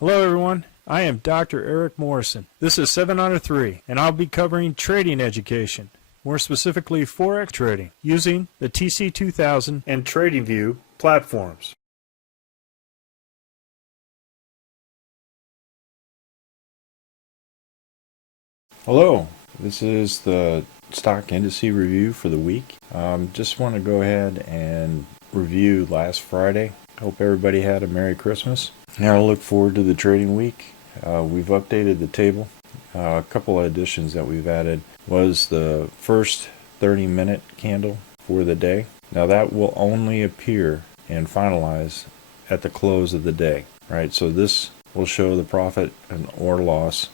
Hello everyone, I am Dr. Eric Morrison. This is 7 Under 3, and I'll be covering trading education, more specifically FOREX trading, using the TC2000 and TradingView platforms. Hello, this is the stock indice review for the week. Just want to go ahead and review last Friday. Hope everybody had a Merry Christmas. Now I look forward to the trading week. We've updated the table. A couple of additions that we've added was the first 30-minute candle for the day. Now that will only appear and finalize at the close of the day, right? So this will show the profit or loss,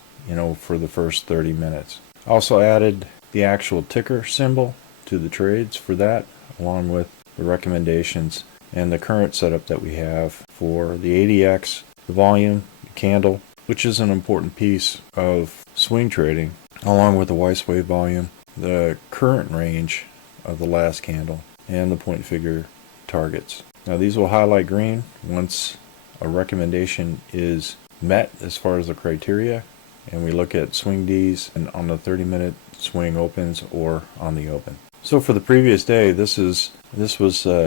for the first 30 minutes. Also added the actual ticker symbol to the trades for that, along with the recommendations and the current setup that we have for the ADX, the volume, the candle, which is an important piece of swing trading, along with the Weiss wave volume, the current range of the last candle, and the point figure targets. Now these will highlight green once a recommendation is met as far as the criteria, and we look at swing Ds and on the 30-minute swing opens or on the open. So for the previous day, this was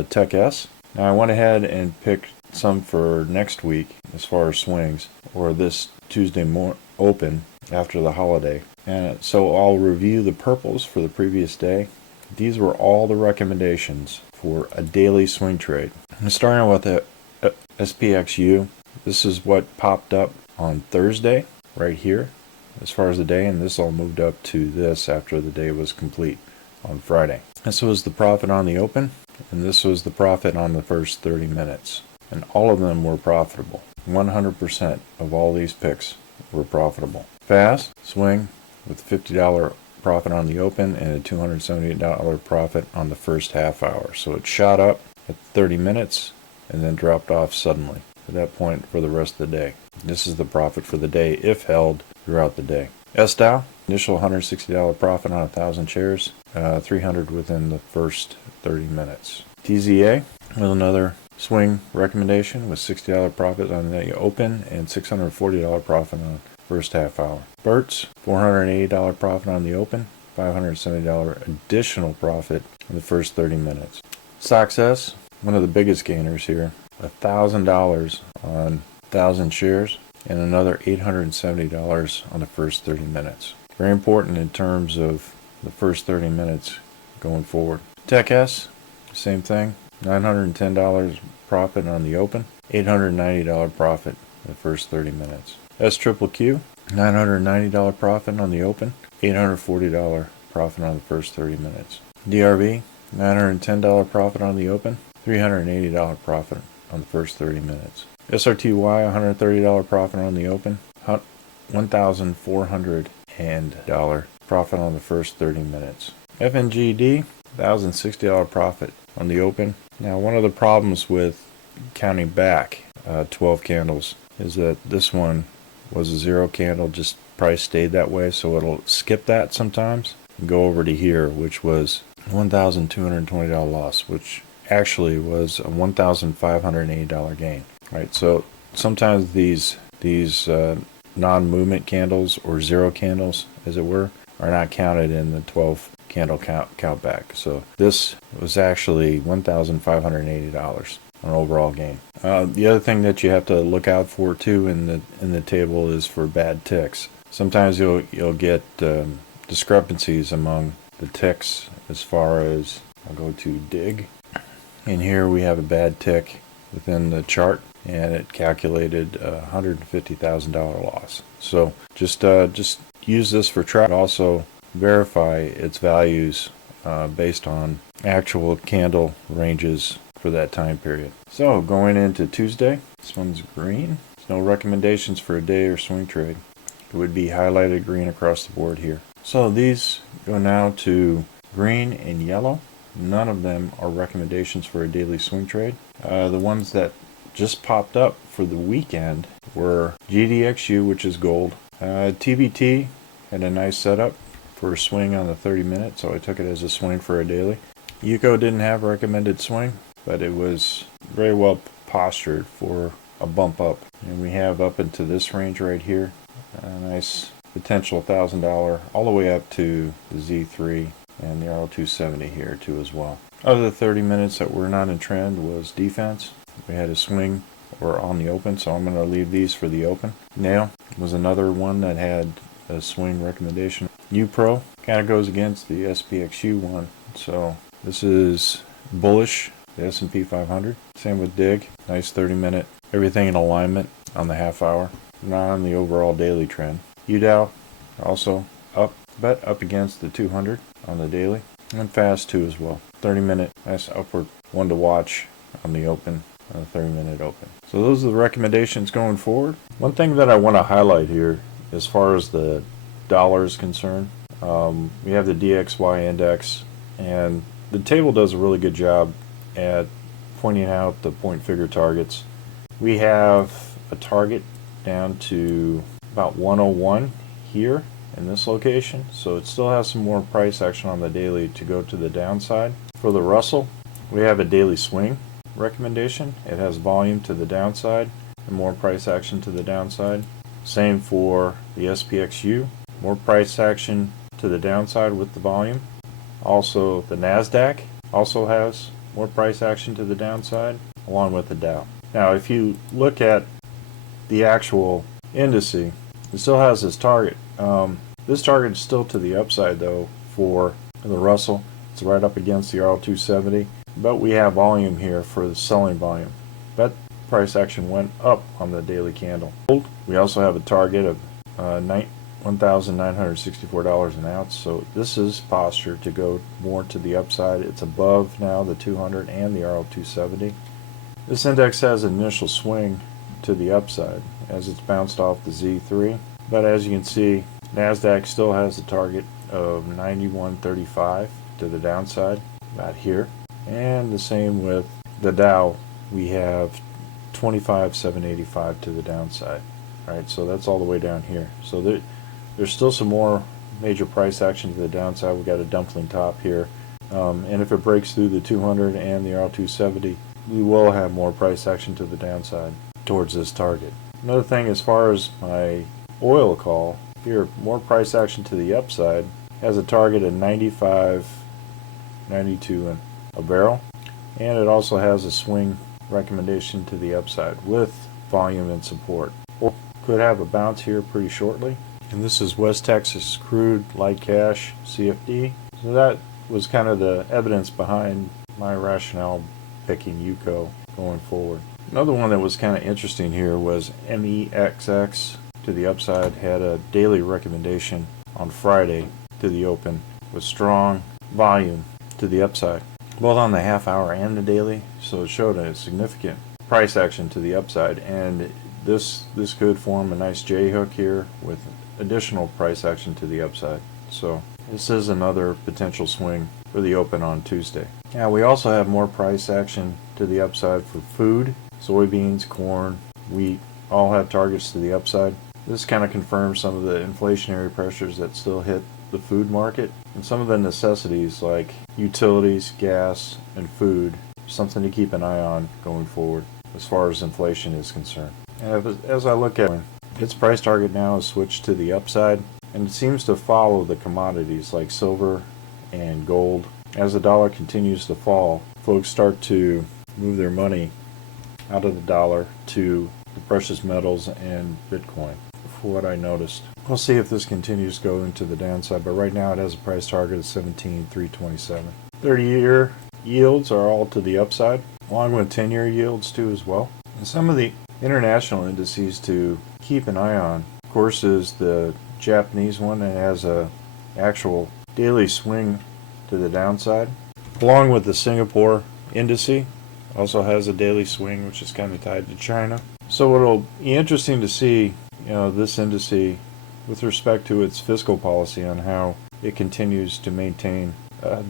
Tech S. Now I went ahead and picked some for next week as far as swings, or this Tuesday open after the holiday. And so I'll review the purples for the previous day. These were all the recommendations for a daily swing trade. I'm starting with the SPXU. This is what popped up on Thursday right here as far as the day, and this all moved up to this after the day was complete on Friday. This was the profit on the open, and this was the profit on the first 30 minutes. And all of them were profitable. 100% of all these picks were profitable. Fast swing with $50 profit on the open and a $278 profit on the first half hour. So it shot up at 30 minutes and then dropped off suddenly at that point for the rest of the day. This is the profit for the day if held throughout the day. S-Dow, initial $160 profit on 1,000 shares, 300 within the first 30 minutes. TZA with another swing recommendation with $60 profit on the open and $640 profit on first half hour. Burt's $480 profit on the open, $570 additional profit in the first 30 minutes. StoxS, one of the biggest gainers here, $1,000 on 1,000 shares and another $870 on the first 30 minutes. Very important in terms of the first 30 minutes going forward. Tech S, same thing, $910 profit on the open, $890 profit in the first 30 minutes. SQQQ, $990 profit on the open, $840 profit on the first 30 minutes. DRV, $910 profit on the open, $380 profit on the first 30 minutes. SRTY, $130 profit on the open, $1,400 profit on the first 30 minutes. FNGD, $1,060 profit on the open. Now one of the problems with counting back 12 candles is that this one was a zero candle, just price stayed that way, so it'll skip that sometimes and go over to here, which was $1,220 loss, which actually was a $1,580 gain. Right, so sometimes these non-movement candles or zero candles, as it were, are not counted in the 12 candle count back. So this was actually $1,580 on overall gain. The other thing that you have to look out for too in the table is for bad ticks. Sometimes you'll get discrepancies among the ticks as far as, I'll go to dig. And here we have a bad tick within the chart, and it calculated a $150,000 loss. So just use this for track. Also verify its values based on actual candle ranges for that time period. So going into Tuesday, this one's green. There's no recommendations for a day or swing trade. It would be highlighted green across the board here. So these go now to green and yellow. None of them are recommendations for a daily swing trade. The ones that just popped up for the weekend were GDXU, which is gold. TBT had a nice setup for a swing on the 30 minute, so I took it as a swing for a daily. UCO didn't have a recommended swing, but it was very well postured for a bump up. And we have up into this range right here, a nice potential $1,000 all the way up to the Z3 and the RL270 here too as well. Other the 30 minutes that were not in trend was defense. We had a swing or on the open, so I'm going to leave these for the open. Nail was another one that had a swing recommendation. UPRO kind of goes against the SPXU one, so this is bullish, the S&P 500. Same with DIG, nice 30-minute, everything in alignment on the half hour, not on the overall daily trend. UDOW also up, but up against the 200 on the daily, and fast too as well. 30-minute, nice upward one to watch on the open, on the 30-minute open. So those are the recommendations going forward. One thing that I want to highlight here, as far as the dollar is concerned, we have the DXY index, and the table does a really good job at pointing out the point figure targets. We have a target down to about 101 here in this location, so it still has some more price action on the daily to go to the downside. For the Russell, we have a daily swing recommendation. It has volume to the downside and more price action to the downside. Same for the SPXU, more price action to the downside with the volume. Also the NASDAQ also has more price action to the downside along with the Dow. Now if you look at the actual indice, it still has this target. This target is still to the upside though for the Russell. It's right up against the RL270, but we have volume here for the selling volume. But price action went up on the daily candle. We also have a target of $1,964 an ounce, so this is posture to go more to the upside. It's above now the 200 and the RL270. This index has an initial swing to the upside as it's bounced off the Z3, but as you can see, NASDAQ still has a target of 91.35 to the downside, about here, and the same with the Dow. We have 25.785 to the downside. Alright, so that's all the way down here. So there's still some more major price action to the downside. We've got a dumpling top here, and if it breaks through the 200 and the RL270, we will have more price action to the downside towards this target. Another thing, as far as my oil call here, more price action to the upside, has a target of 95.92 a barrel, and it also has a swing recommendation to the upside with volume and support. Could have a bounce here pretty shortly. And this is West Texas crude light cash CFD. So that was kind of the evidence behind my rationale picking UCO going forward. Another one that was kind of interesting here was MEXX to the upside, had a daily recommendation on Friday to the open with strong volume to the upside, both on the half hour and the daily. So it showed a significant price action to the upside, and this could form a nice J hook here with additional price action to the upside. So this is another potential swing for the open on Tuesday. Now we also have more price action to the upside for food. Soybeans, corn, wheat all have targets to the upside. This kind of confirms some of the inflationary pressures that still hit the food market, and some of the necessities like utilities, gas, and food, something to keep an eye on going forward as far as inflation is concerned. And as I look at it, its price target now is switched to the upside, and it seems to follow the commodities like silver and gold. As the dollar continues to fall, folks start to move their money out of the dollar to the precious metals and Bitcoin, for what I noticed. We'll see if this continues to go into the downside, but right now it has a price target of 17,327. 30-year yields are all to the upside, along with 10-year yields too as well. And some of the international indices to keep an eye on, of course, is the Japanese one that has a actual daily swing to the downside, along with the Singapore indice also has a daily swing, which is kind of tied to China. So it'll be interesting to see, this indice with respect to its fiscal policy on how it continues to maintain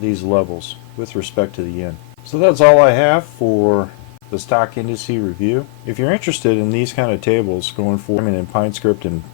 these levels with respect to the yen. So that's all I have for the stock indice review. If you're interested in these kind of tables going forward in PineScript and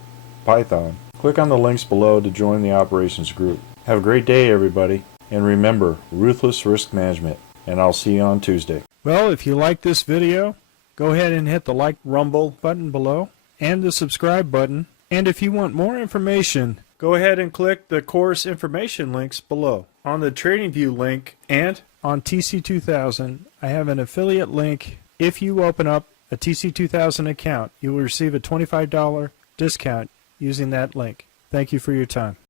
Python, click on the links below to join the operations group. Have a great day, everybody, and remember, ruthless risk management, and I'll see you on Tuesday. Well, if you like this video, go ahead and hit the like Rumble button below and the subscribe button. And if you want more information, go ahead and click the course information links below. On the TradingView link and on TC2000, I have an affiliate link. If you open up a TC2000 account, you will receive a $25 discount using that link. Thank you for your time.